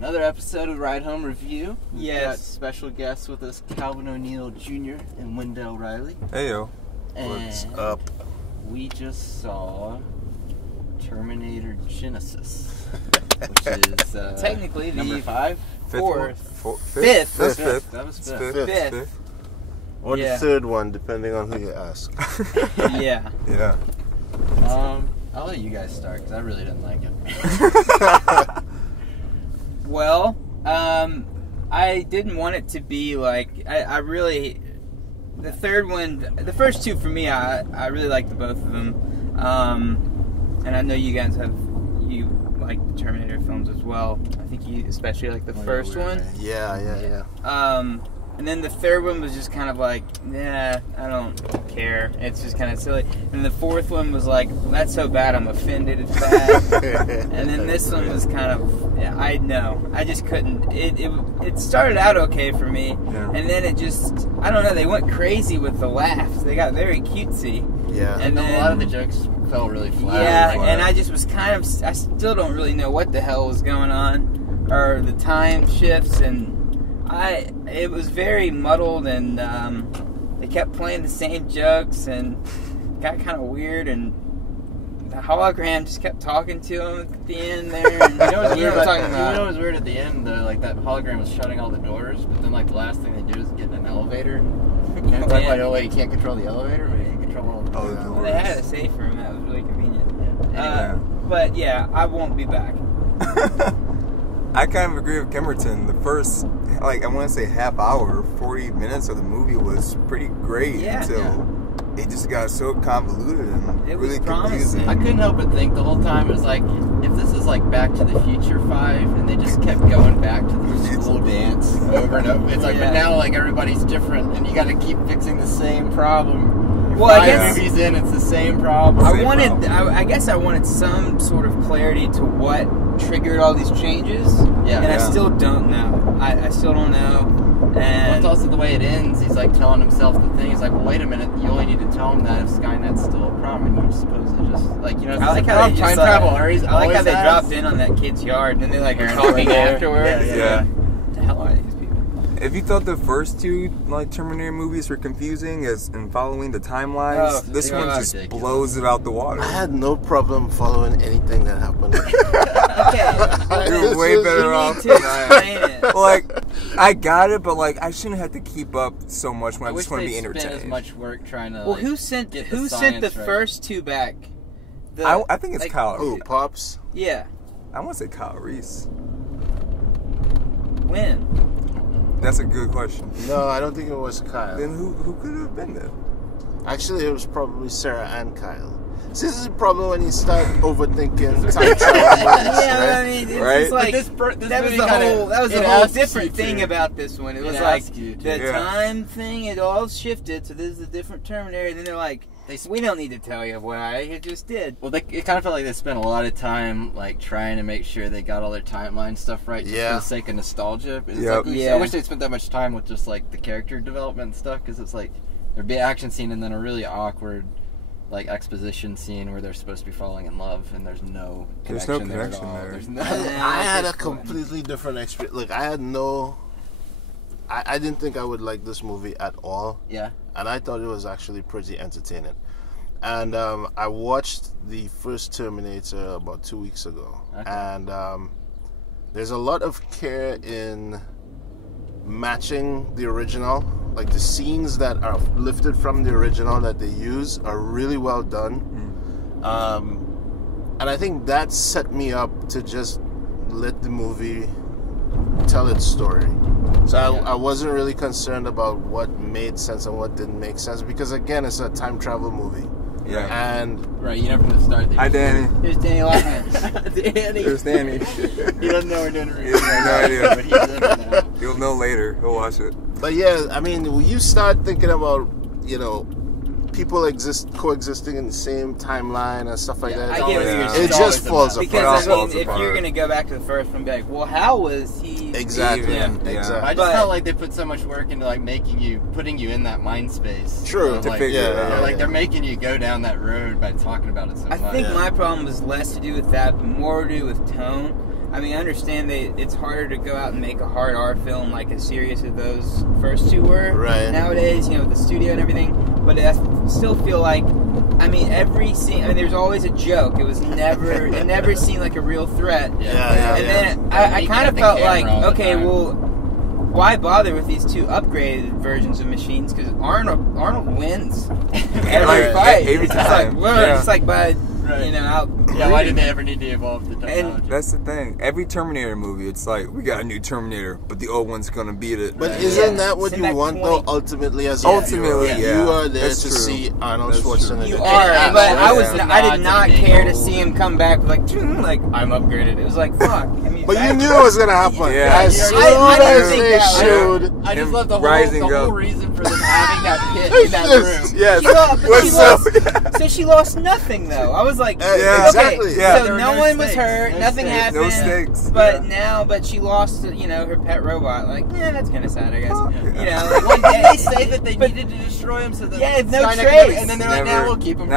Another episode of Ride Home Review. We've got Yes. special guests with us, Calvin O'Neill Jr. and Wendell Riley. Hey yo. And What's up? we just saw Terminator Genisys, which is Technically number the 5? fourth. Fifth. Fifth. Fifth. That was It's fifth. Fifth. Or Yeah. the third one, depending on who you ask. Yeah. Yeah. I'll let you guys start because I really didn't like it. Well, I didn't want it to be like I really. The third one, the first two for me, I really liked the both of them, and I know you guys like the Terminator films as well. I think you especially like the first one. Yeah. And then the third one was just kind of like, nah, I don't care. It's just kind of silly. And the fourth one was like, that's so bad, I'm offended. It's bad. And then this one was kind of, I just couldn't. It started out okay for me, and then it just, I don't know. They went crazy with the laughs. They got very cutesy. Yeah. And then a lot of the jokes fell really flat. Yeah, and I just was kind of, I still don't really know what the hell was going on, or the time shifts, and it was very muddled, and they kept playing the same jokes, and got kind of weird, and the hologram just kept talking to him at the end there. And, You know what's weird? what I'm talking You know about. what was weird at the end? Like that hologram was shutting all the doors, but then like the last thing they do is get in an elevator. And it's like, oh wait, you can't control the elevator, but you can control all the doors. Well, they had a safe room. That was really convenient. Anyway. But yeah, I won't be back. I kind of agree with Kemerton. The first, I want to say half hour, 40 minutes of the movie was pretty great until it just got so convoluted and It was really promising. confusing. I couldn't help but think the whole time it was like, if this is like Back to the Future 5, and they just kept going back to the school dance over and over. It's like, but now like everybody's different, and you got to keep fixing the same problem. Well, I 5 guess movies in, it's the same problem. I guess I wanted some sort of clarity to what triggered all these changes. Yeah. And I still don't know. I still don't know. Well, And it's also the way it ends. He's like telling himself the thing. He's like, well, wait a minute. You only need to tell him that if Skynet's still a problem. And you're supposed to just, like, you know, I like how they just time travel. I like how they has. dropped in on that kid's yard, and then they're like Parents talking were there. afterwards. Yeah. What the hell are these people? If you thought the first two Terminator movies were confusing in following the timelines, this they one are just ridiculous. blows it out the water. I had no problem following anything that happened. Okay. You're way better You off need to than I am. explain it. I got it, but I shouldn't have to keep up so much when I wish just want to be they spent entertained. as much work trying to. Well, like, who sent get the science right. first two back? I think it's Kyle. Oh, Pops? Yeah. I want to say Kyle Reese. When? That's a good question. No, I don't think it was Kyle. Then who could it have been then? Actually, it was probably Sarah and Kyle. See, this is the problem when you start overthinking time travel movies, Yeah, right? I mean, it's Right? just like But that was movie the kinda- whole. That was it the whole asks different you thing to. about this one. It was It like asks you to. the Yeah. time thing. It all shifted. So this is a different Terminator. Then they're like, we don't need to tell you why. It just did. Well, it kind of felt like they spent a lot of time like trying to make sure they got all their timeline stuff right, just for the sake of nostalgia. It's Yep. like, Yeah. I wish they'd spent that much time with just like the character development and stuff, because it's like there'd be an action scene and then a really awkward like exposition scene where they're supposed to be falling in love, and there's no There's connection, no there at connection all. there. There's no. I had a This one. completely different experience. Like, I had no... I didn't think I would like this movie at all. Yeah. And I thought it was actually pretty entertaining. And I watched the first Terminator about 2 weeks ago. Okay. And there's a lot of care in matching the original. Like, the scenes that are lifted from the original that they use are really well done. And I think that set me up to just let the movie tell its story. So I wasn't really concerned about what made sense and what didn't make sense, because again, it's a time travel movie. Yeah. And Right, you know from the start. Hi, Danny. Here's Danny Lockman. Danny. There's Danny. He doesn't know we're doing a review. He has no idea. But he's in it now. You'll know later. Go watch it. But yeah, I mean, when you start thinking about, people coexisting in the same timeline and stuff like that, I get what you're saying. it just falls apart. Because I falls mean, if apart. you're gonna go back to the first one, be like, well, how was he? Exactly. Yeah. Exactly. I just But- felt like they put so much work into like putting you in that mind space. True. Of, To like, figure it out. Like they're making you go down that road by talking about it so I much. think Yeah. my problem was less to do with that, but more to do with tone. I mean, I understand it's harder to go out and make a hard R film like as serious as those first two were nowadays, you know, with the studio and everything. But I still feel like, I mean, every scene, I mean, there's always a joke. It was never, it never seemed like a real threat. And then I kind of felt like, okay, well, why bother with these two upgraded versions of machines? Because Arnold wins every fight. Every time. It's like by, you know, out. Yeah, why did they ever need to evolve the technology? And that's the thing. Every Terminator movie, it's like, we got a new Terminator, but the old one's gonna beat it. But isn't that what you want, though, ultimately, as a viewer? You are there to see Arnold Schwarzenegger. You are, but I did not care to see him come back like I'm upgraded. It was like, fuck. I mean, but you knew it was gonna happen. As soon as they showed. I just love the whole reason for them having that pit in that room. So she lost nothing, though. I was like, exactly. So no one was hurt, nothing happened. No stakes. But she lost, you know, her pet robot. Like, that's kind of sad, I guess. You know, like, did they say that they needed to destroy him so that no trace. And then they're like, now we'll keep him.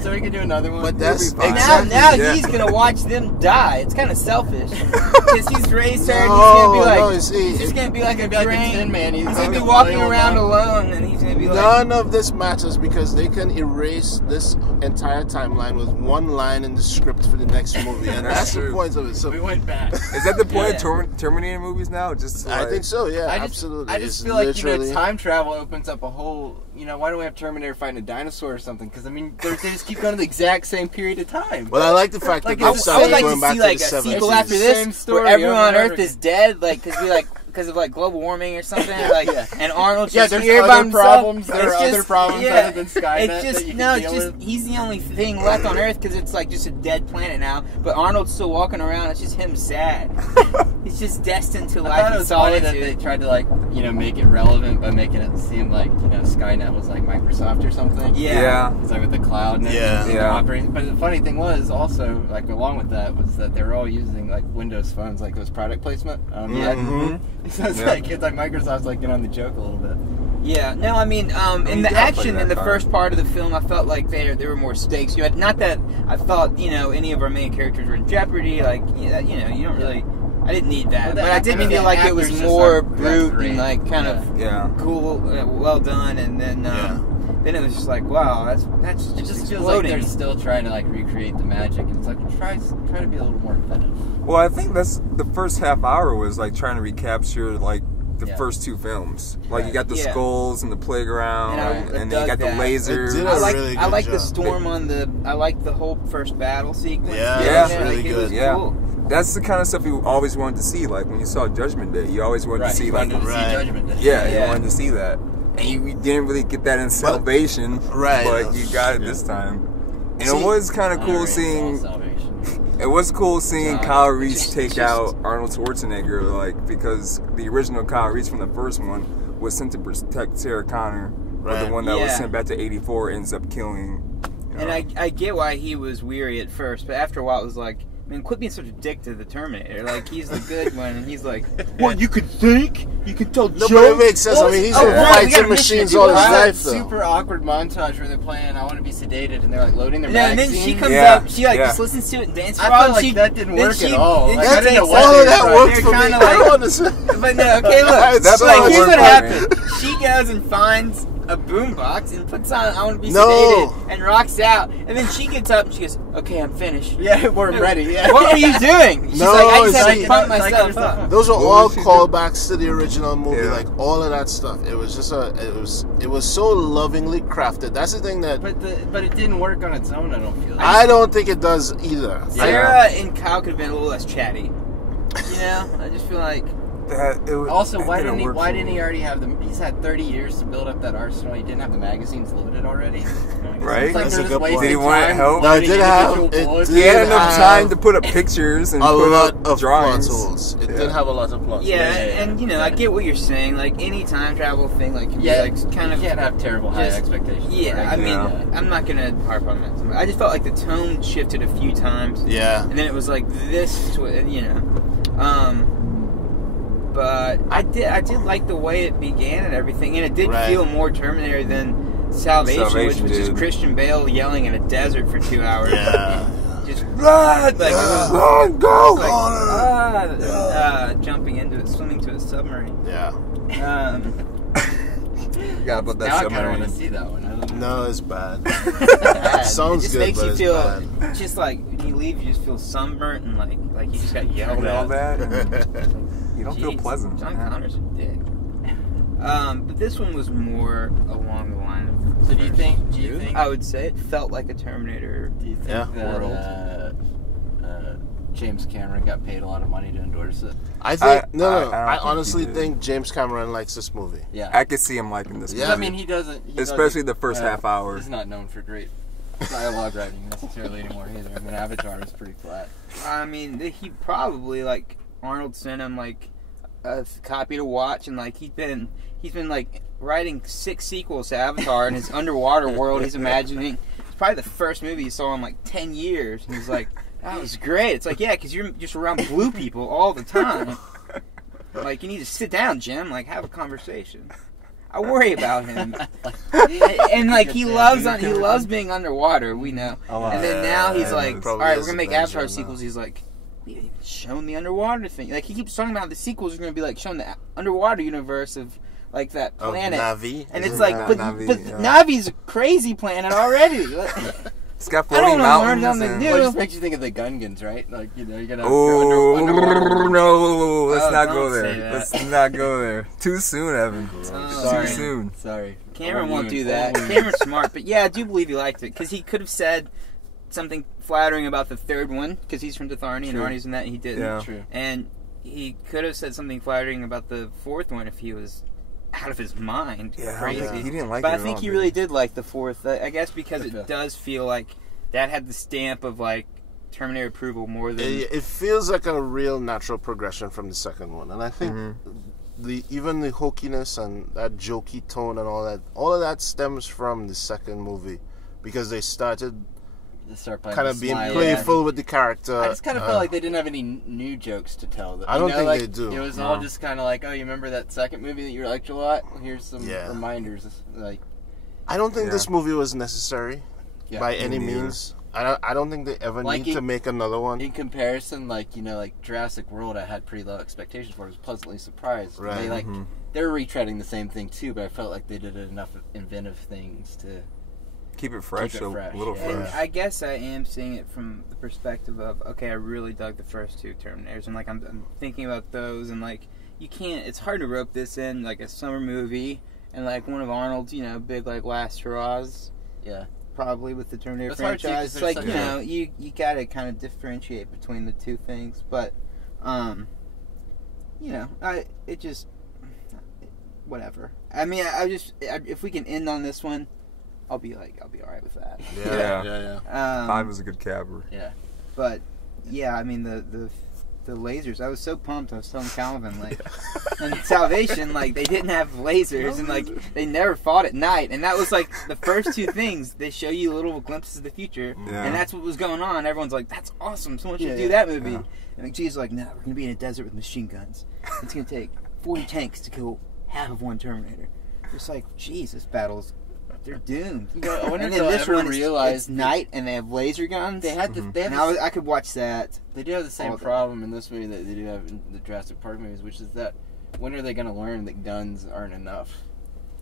So we can do another one. But that's now he's gonna watch them die. It's kind of selfish because he's raised her. And he's gonna be like, he's just gonna be like a Tin Man. He's gonna be walking around alone, and he's gonna be like, none of this matters because they can erase this entire timeline with one line in the script for the next movie, and that's the point of it. So we went back. Is that the point of Terminator movies now? Just I think so. Yeah, absolutely. I just feel like, you know, time travel opens up a whole. You know, why don't we have Terminator fighting a dinosaur or something? Because I mean, they just keep going to the exact same period of time. Well, I like the fact that I would like to see like a sequel after this, where everyone on Earth is dead, like because of like global warming or something, like, and Arnold's just here by himself. There are other problems other than Skynet. It's just he's the only thing left on Earth because it's like just a dead planet now. But Arnold's still walking around. It's just him sad. He's just destined to life in solitude. That they tried to like, you know, make it relevant by making it seem like, you know, Skynet was like Microsoft or something. It's like with the cloud and everything. But the funny thing was also, like, along with that was that they were all using like Windows phones, like those product placement. So it's like Microsoft's like in on the joke a little bit. Yeah, no, I mean, in the action in the first part of the film, I felt like there were more stakes. You had, not that I thought, you know, any of our main characters were in jeopardy. Like, you know, you don't really. I didn't need that, but I did feel like it was more brute and like kind of cool, well done, and then it was just like, wow, that's just it just feels exploding. like they're still trying to like recreate the magic, and it's like try to be a little more inventive. Well, I think that's the first half hour was like trying to recapture like the first two films. Like you got the skulls and the playground, and then you got the lasers. I like the storm on the. I like the whole first battle sequence. It's really good. Cool. That's the kind of stuff you always wanted to see. Like when you saw Judgment Day, you always wanted to see like Judgment Day. You wanted to see that, and you didn't really get that in Salvation, but you got it this time. And it was kind of cool seeing. It was cool seeing Kyle Reese take out Arnold Schwarzenegger, like, because the original Kyle Reese from the first one was sent to protect Sarah Connor, but the one that was sent back to 84 ends up killing. You know. And I get why he was weary at first, but after a while it was like, man, quit being such a dick to the Terminator. Like, he's the good one, and he's like, what, you could think? You could tell jokes? No, but it makes sense. I mean, he's been fighting machines all his life, though. Super awkward montage where they're playing I Want to Be Sedated, and they're, like, loading their magazine. And then she comes up, she, like, just listens to it and dances for a while. I feel like that didn't work at all. Like, I didn't know all of that worked for me. I don't understand. But no, okay, look. That's like, here's what happened. She goes and finds a boombox and puts on I Want to Be Sedated and rocks out, and then she gets up and she goes, okay, I'm finished. Yeah, we're ready. Yeah. What were you doing? She's like, I just had to pump myself up. Those are all callbacks to the original movie, like all of that stuff. It was just it was so lovingly crafted. That's the thing that. But it didn't work on its own. I don't feel. I don't think it does either. Sarah and Kyle could have been a little less chatty. You know, I just feel like. Also, why didn't he already have them? He's had 30 years to build up that arsenal. He didn't have the magazines loaded already. Right? Like That's a good point. Did he want to help? No, it did have. He had enough time to put up pictures and put up drawings. Tools. It did have a lot of plot. Yeah, and you know, I get what you're saying. Like any time travel thing, like can be like kind of. You can't have terrible high expectations. Yeah, I mean, I'm not gonna harp on that. I just felt like the tone shifted a few times. Yeah. And then it was like this, you know. But I did like the way it began and everything, and it did feel more Terminator than Salvation, which was just Christian Bale yelling in a desert for 2 hours. Yeah. just run, like Run, go! Jumping into it, swimming to a submarine. Yeah. You gotta put that Now I kind of submarine want to in. see that one. I don't know. No, it's bad. Bad. Sounds it just good, makes but you it's feel bad. just like when you leave, you just feel sunburnt and like you just got yelled All at. that. You don't feel Jeez, pleasant. John Connor's a dick. But this one was more along the line of. So do you think? I would say it felt like a Terminator. Do you think Yeah. that James Cameron got paid a lot of money to endorse it? I think I don't I think honestly he did. think James Cameron likes this movie. Yeah. I could see him liking this movie. Yeah. I mean, he doesn't. Especially the first half hour. He's not known for great dialogue writing necessarily anymore either. I mean, Avatar is pretty flat. I mean, he probably like Arnold sent him like a copy to watch, and like he's been like writing 6 sequels to Avatar in his underwater world. He's imagining it's probably the first movie he saw in like 10 years, and he's like, "That was great." It's like, yeah, because you're just around blue people all the time. Like, you need to sit down, Jim. Like, have a conversation. I worry about him, and like he loves being underwater. We know, and then now he's like, all Probably right, we're is gonna make eventually Avatar now. sequels. He's like, we haven't even shown the underwater thing. Like he keeps talking about the sequels are gonna be like showing the underwater universe of like that Of planet, Navi. and Is it's it like, Navi? but Yeah. Navi's a crazy planet already. It's got I don't floating wanna learn mountains. something and- new. Well, it just makes you think of the Gungans, right? Like, you know, you're gonna. Oh underwater. no! Let's Oh, not don't go say there. that. Let's not go there. Too soon, Evan. Sorry. Too soon. Sorry. Cameron Old won't do wound, that. old wound. Cameron's smart, but yeah, I do believe he liked it because he could have said something flattering about the third one because he's from Datharni and True. Arnie's in that and he didn't. Yeah. True. And he could have said something flattering about the fourth one if he was out of his mind, Yeah, crazy. he didn't like but it I at think all, he did really he? did like the fourth. I guess because Yeah. it does feel like that had the stamp of like Terminator approval more than. It feels like a real natural progression from the second one, and I think even the hokiness and that jokey tone and all of that stems from the second movie because they started They start playing kind the of being smiley. playful with the character. I just kind of felt like they didn't have any new jokes to tell. I don't think like, they do. It was No. all just kind of like, oh, you remember that second movie that you liked a lot? Here's some Yeah. reminders. Like, I don't think Yeah. this movie was necessary yeah. by any neither. means. I don't think they ever Like need to make another one. In comparison, like, you know, like Jurassic World, I had pretty low expectations for. I was pleasantly surprised. Right. They like Mhm. they're retreading the same thing too, but I felt like they did enough inventive things to. Keep it fresh, Keep it a fresh, little yeah. And fresh. I guess I am seeing it from the perspective of, okay, I really dug the first 2 Terminators, and like I'm thinking about those, and like you can't. It's hard to rope this in like a summer movie and like one of Arnold's, you know, big like last huraws, Yeah. probably with the Terminator It's hard to, 'cause franchise. there's Like such you a- know, you gotta kind of differentiate between the two things, but you know, it just whatever. I mean, if we can end on this one, I'll be all right with that. Yeah. 5 Um, was a good capper. Yeah. But yeah, I mean the lasers. I was so pumped. I was telling Calvin like, in Salvation, like they didn't have lasers and like they never fought at night, and that was like the first 2 things. They show you little glimpses of the future, Yeah. and that's what was going on. Everyone's like, "That's awesome! Someone should Yeah, do yeah. that movie." Yeah. And like, Jesus like, "No, we're gonna be in a desert with machine guns. It's gonna take 40 tanks to kill half of one Terminator." It's like, jeez, this battle's. They're doomed. You know, I wonder And if then they'll this ever one, realize it's night, and they have laser guns. They had the, they have And this- I could watch that. They do have the same all the- problem in this movie that they do have in the Jurassic Park movies, which is that when are they going to learn that guns aren't enough?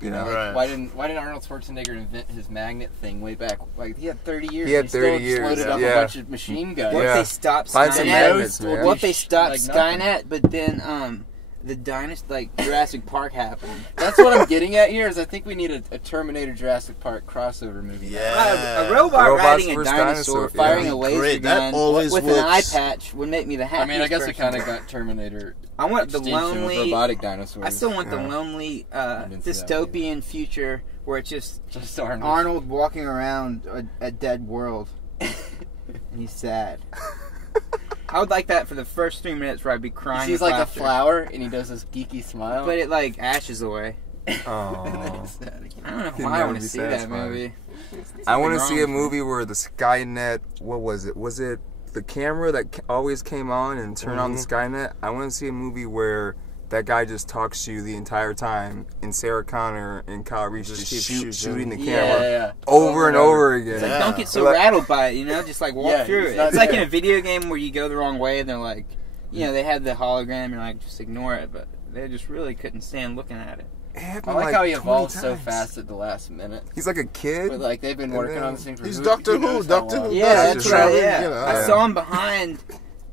You know, Yeah. like, Right. why didn't Arnold Schwarzenegger invent his magnet thing way back? Like he had 30 years. He had and still 30 years, exploded up yeah. a bunch of machine guns. What Yeah. if they stopped Find some Skynet? magnets, man. What if they stopped Like nothing. Skynet, but then the dynasty, like Jurassic Park happened? That's what I'm getting at here. Is I think we need a Terminator Jurassic Park crossover movie. Yeah. A robot Robots riding a versus dinosaur, dinosaur, firing yeah. a laser Great, that gun always with an eye works. patch would make me the I happiest mean, I guess we person. kind of got Terminator. I want the extinction with lonely. robotic dinosaurs. I still want the Yeah. lonely didn't see that movie. dystopian future where it's just Just Arnold. Arnold walking around a dead world and he's sad. I would like that for the first 3 minutes where I'd be crying. He's with like a laughter. flower, and he does this geeky smile. But it like ashes away. And then Oh. he's sad again. I don't know Can why I never want to be see that satisfied. movie. I want to Something see a wrong. movie where the Skynet. What was it? Was it the camera that always came on and turned on the Skynet? I want to see a movie where that guy just talks to you the entire time, and Sarah Connor and Kyle Reese just keep shooting the camera over and over again. It's like, don't get so rattled by it, you know? Just like walk through it. It's like in a video game where you go the wrong way, and they're like, you know, they have the hologram, you're like, just ignore it, but they just really couldn't stand looking at it. I like how he evolved so fast at the last minute. He's like a kid. But like they've been working on this thing for He's Doctor Who. Doctor Who. Yeah, that's right. Yeah, you know, I saw him behind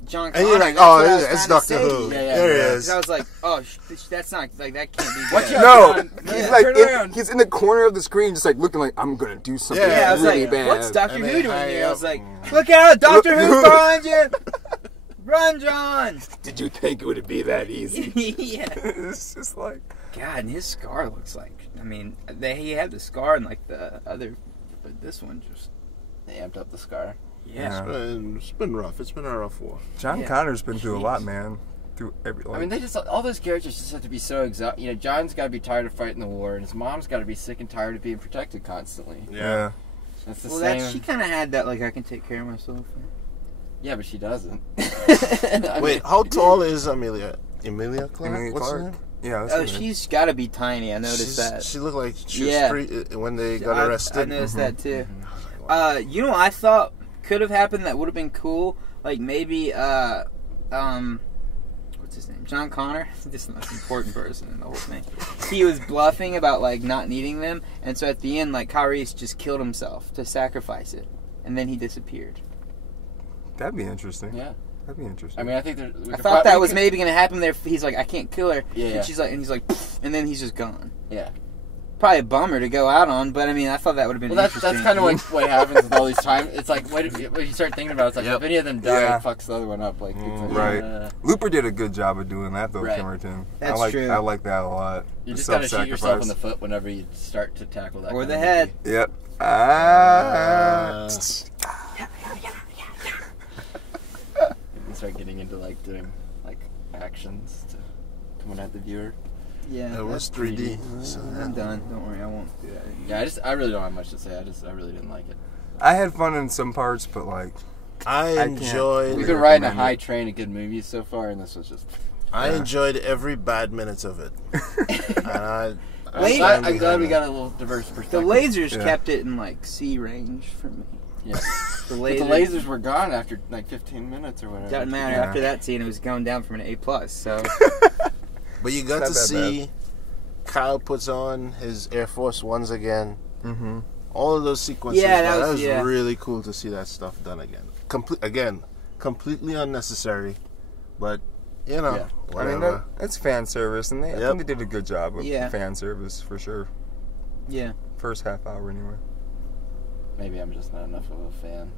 John Connor. And you're like, oh, it's Doctor Who. There he is. I was like, oh, that's not like that can't be good. Watch out, he's like he's in the corner of the screen, just like looking like I'm gonna do something I was really like, bad. what's Doctor Who doing here? I was like, look out, Doctor Who's behind you. Run, John! Did you think it would be that easy? Yeah. It's just like... God, and his scar looks like... I mean, he had the scar in like the other... But this one just... They amped up the scar. Yeah. It's been rough. It's been a rough war. John Connor's been through a lot, man. Through every... I mean, they just... All those characters just have to be so exhausted. You know, John's got to be tired of fighting the war, and his mom's got to be sick and tired of being protected constantly. Yeah. That's the same... she kind of had that, like, I can take care of myself. Yeah, but she doesn't. Wait, how tall is Emilia? Emilia Clarke? What's her name? Yeah. She's got to be tiny. I noticed that. She looked like she was when they got arrested. I noticed that too. You know what I thought could have happened that would have been cool? Like maybe, what's his name? John Connor? This is the most important person in the whole thing. He was bluffing about like not needing them, and so at the end, like Kyle Reese just killed himself to sacrifice it, and then he disappeared. That'd be interesting. Yeah. That'd be interesting. I mean, I think I thought that was maybe going to happen there. He's like, I can't kill her. Yeah. And she's like, and he's like, pfft, and then he's just gone. Yeah. Probably a bummer to go out on, but I mean, I thought that would have been interesting. That's kind of like what happens with all these times. It's like, when you start thinking about it, it's like, if any of them die, it fucks the other one up. Like, it's like, right. Looper did a good job of doing that, though, Cameron. That's true. I like that a lot. You just got to shoot yourself in the foot whenever you start to tackle that. Or the head. Yep. Start getting into like doing like actions to coming at the viewer. Yeah, it was 3D. So I'm done. Don't worry, I won't do that anymore. Yeah, I really don't have much to say. I really didn't like it. I had fun in some parts, but like I enjoyed. We've been riding a high train of good movies so far, and this was just. I enjoyed every bad minute of it. And I'm glad we got a little diverse perspective. The lasers kept it in like C range for me. Yeah. The lasers were gone after like 15 minutes or whatever. Doesn't matter. After that scene, it was going down from an A+. So. But you got to see Kyle puts on his Air Force Ones again. Mm-hmm. All of those sequences. Yeah, that was really cool to see that stuff done again. Completely unnecessary, but you know, whatever. I mean, that's fan service, and I think they did a good job of fan service for sure. Yeah. First half hour anyway. Maybe I'm just not enough of a fan.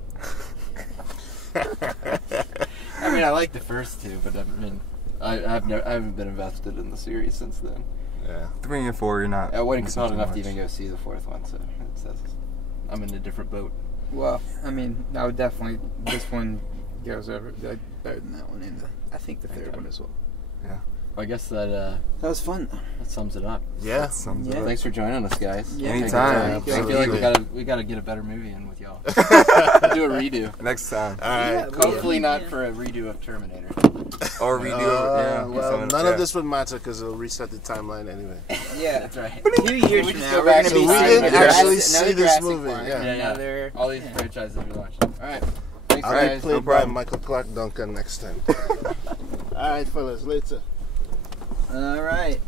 I mean, I like the first two, but I mean, I haven't been invested in the series since then. Yeah. 3 and 4, you're not. I wasn't compelled enough to even go see the fourth one, so it says I'm in a different boat. Well, I mean, I would definitely. This one goes over better than that one, and I think the third one as well. Yeah. Well, I guess that was fun. That sums it up. Yeah. Thanks for joining us, guys. Yeah. Anytime. I feel like we gotta get a better movie in with y'all. Do a redo next time. All right. Yeah, hopefully not for a redo of Terminator. Or redo. Well, none of this would matter because it'll reset the timeline anyway. Yeah, that's right. 2 years from now, we're back gonna to be we seeing didn't another actually see this Jurassic movie. Park, Yeah. another. All these franchises we watched. All right. Thanks, I'll guys. be played by Michael Clark Duncan next time. All right, fellas. Later. All right.